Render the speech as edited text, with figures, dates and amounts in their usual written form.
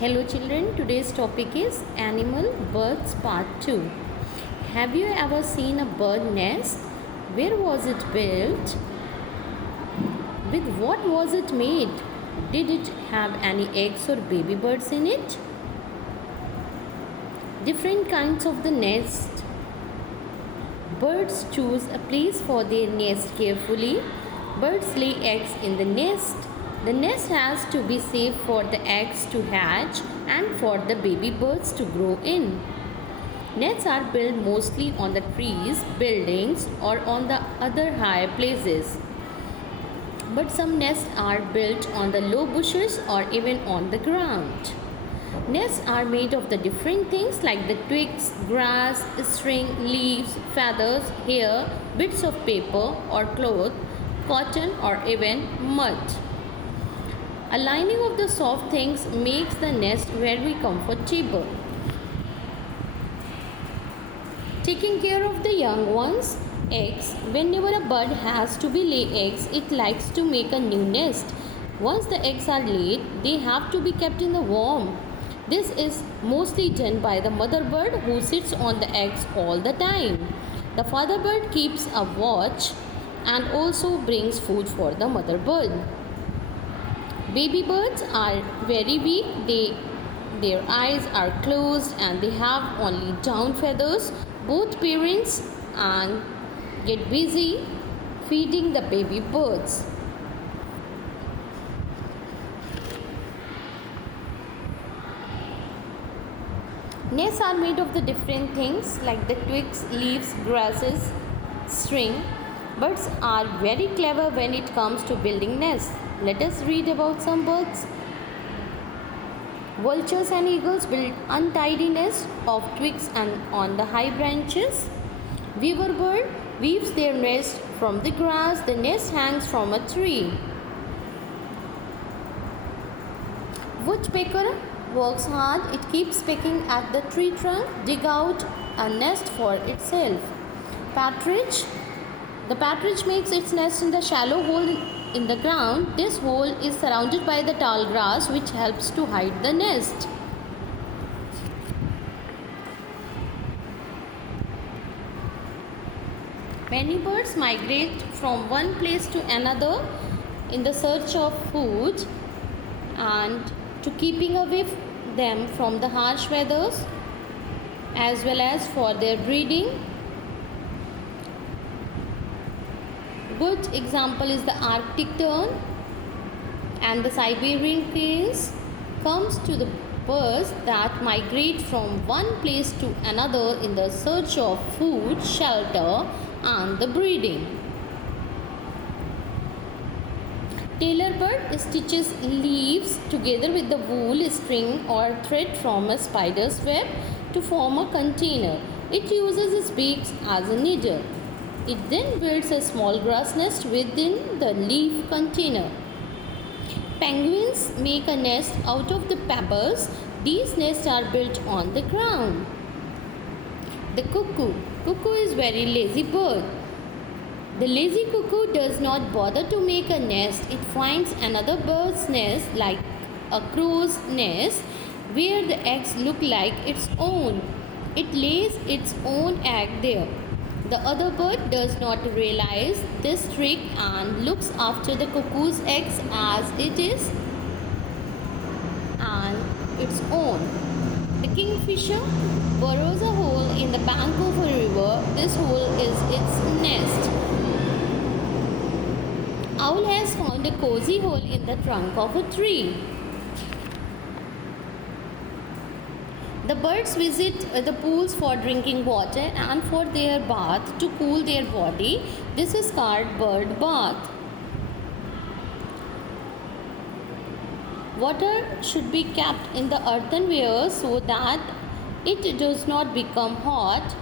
Hello children, today's topic is Animal Birds Part 2. Have you ever seen a bird nest? Where was it built? With what was it made? Did it have any eggs or baby birds in it? Different kinds of the nest. Birds choose a place for their nest carefully. Birds lay eggs in the nest. The nest has to be safe for the eggs to hatch and for the baby birds to grow in. Nests are built mostly on the trees, buildings, or on the other high places. But some nests are built on the low bushes or even on the ground. Nests are made of the different things like the twigs, grass, string, leaves, feathers, hair, bits of paper or cloth, cotton or even mud. A lining of the soft things makes the nest very comfortable. Taking care of the young ones, eggs. Whenever a bird has to be lay eggs, it likes to make a new nest. Once the eggs are laid, they have to be kept in the warm. This is mostly done by the mother bird who sits on the eggs all the time. The father bird keeps a watch and also brings food for the mother bird. Baby birds are very weak. Their eyes are closed and they have only down feathers. Both parents and get busy feeding the baby birds. Nests are made of the different things like the twigs, leaves, grasses, string. Birds are very clever when it comes to building nests. Let us read about some birds. Vultures and eagles build untidy nests of twigs and on the high branches. Weaver bird weaves their nest from the grass. The nest hangs from a tree. Woodpecker works hard. It keeps pecking at the tree trunk, dig out a nest for itself. Partridge. The partridge makes its nest in the shallow hole in the ground. This hole is surrounded by the tall grass which helps to hide the nest. Many birds migrate from one place to another in the search of food and to keeping away them from the harsh weathers as well as for their breeding. Good example is the Arctic tern and the Siberian cranes comes to the birds that migrate from one place to another in the search of food, shelter and the breeding. Tailor bird stitches leaves together with the wool, string or thread from a spider's web to form a container. It uses its beak as a needle. It then builds a small grass nest within the leaf container. Penguins make a nest out of the pebbles. These nests are built on the ground. The cuckoo. Cuckoo is very lazy bird. The lazy cuckoo does not bother to make a nest. It finds another bird's nest like a crow's nest where the eggs look like its own. It lays its own egg there. The other bird does not realize this trick and looks after the cuckoo's eggs as it is and its own. The kingfisher burrows a hole in the bank of a river. This hole is its nest. Owl has found a cozy hole in the trunk of a tree. The birds visit the pools for drinking water and for their bath to cool their body. This is called bird bath. Water should be kept in the earthenware so that it does not become hot.